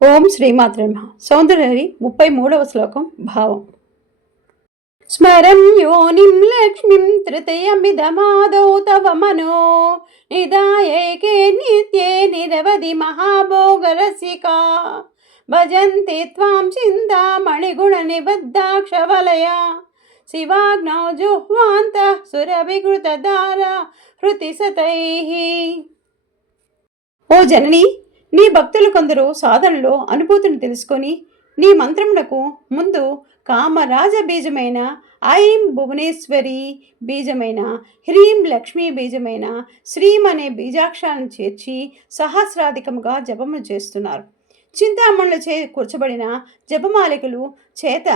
ఓం శ్రీమాత్రే నమః. సౌందర్యహరి 33వ శ్లోకం భావం. స్మరం యోనిం లక్ష్మీం తృతీయమిదమాదౌ తవ మనో నిదాయైకే నిత్యే నిరవధి మహాభోగరసికా భజంతి త్వాం చింతామణిగుణ నిబద్ధాక్షవలయా శివాగ్నౌ జుహ్వాంతః సురవికృతధార హృతిసతైః. ఓ జనని, నీ భక్తులు కొందరు సాధనలో అనుభూతిని తెలుసుకొని నీ మంత్రమునకు ముందు కామరాజ బీజమైన ఐం భువనేశ్వరి బీజమైన హ్రీం లక్ష్మీ బీజమైన శ్రీం అనే బీజాక్షరాలను చేర్చి సహస్రాధికముగా జపములు చేస్తున్నారు. చింతామణులచే కూర్చబడిన జపమాలికలు చేత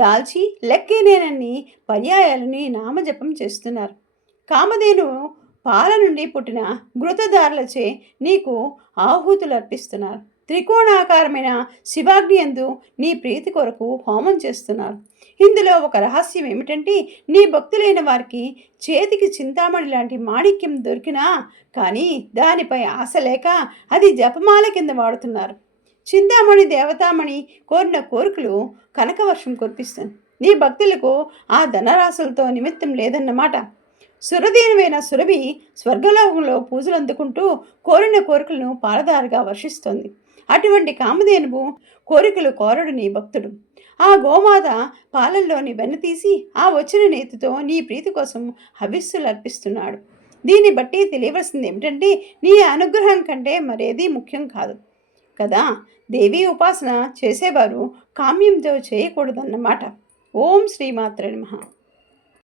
దాల్చి లెక్కేనేనన్ని పర్యాయాలని నామజపం చేస్తున్నారు. కామధేను పాల నుండి పుట్టిన ఘృతధారలచే నీకు ఆహుతులు అర్పిస్తున్నారు. త్రికోణాకారమైన శివాగ్ని యందు నీ ప్రీతి కొరకు హోమం చేస్తున్నారు. ఇందులో ఒక రహస్యం ఏమిటంటే, నీ భక్తులైన వారికి చేతికి చింతామణి లాంటి మాణిక్యం దొరికినా కానీ దానిపై ఆశ లేక అది జపమాల కింద వాడుతున్నారు. చింతామణి దేవతామణి కోరిన కోరికలు కనకవర్షం కురిపిస్తుంది. నీ భక్తులకు ఆ ధనరాశులతో నిమిత్తం లేదన్నమాట. సురదీనమైన సురభి స్వర్గలోకంలో పూజలు అందుకుంటూ కోరిన కోరికలను పాలదారుగా వర్షిస్తోంది. అటువంటి కామధేనువు కోరికలు కోరడు నీ భక్తుడు. ఆ గోమాత పాలల్లోని వెన్న తీసి ఆ వచ్చిన నేతితో నీ ప్రీతి కోసం హవిస్సులు అర్పిస్తున్నాడు. దీన్ని బట్టి తెలియవలసింది ఏమిటంటే, నీ అనుగ్రహం కంటే మరేదీ ముఖ్యం కాదు కదా. దేవీ ఉపాసన చేసేవారు కామ్యంతో చేయకూడదన్నమాట. ఓం శ్రీమాత్రే నమః.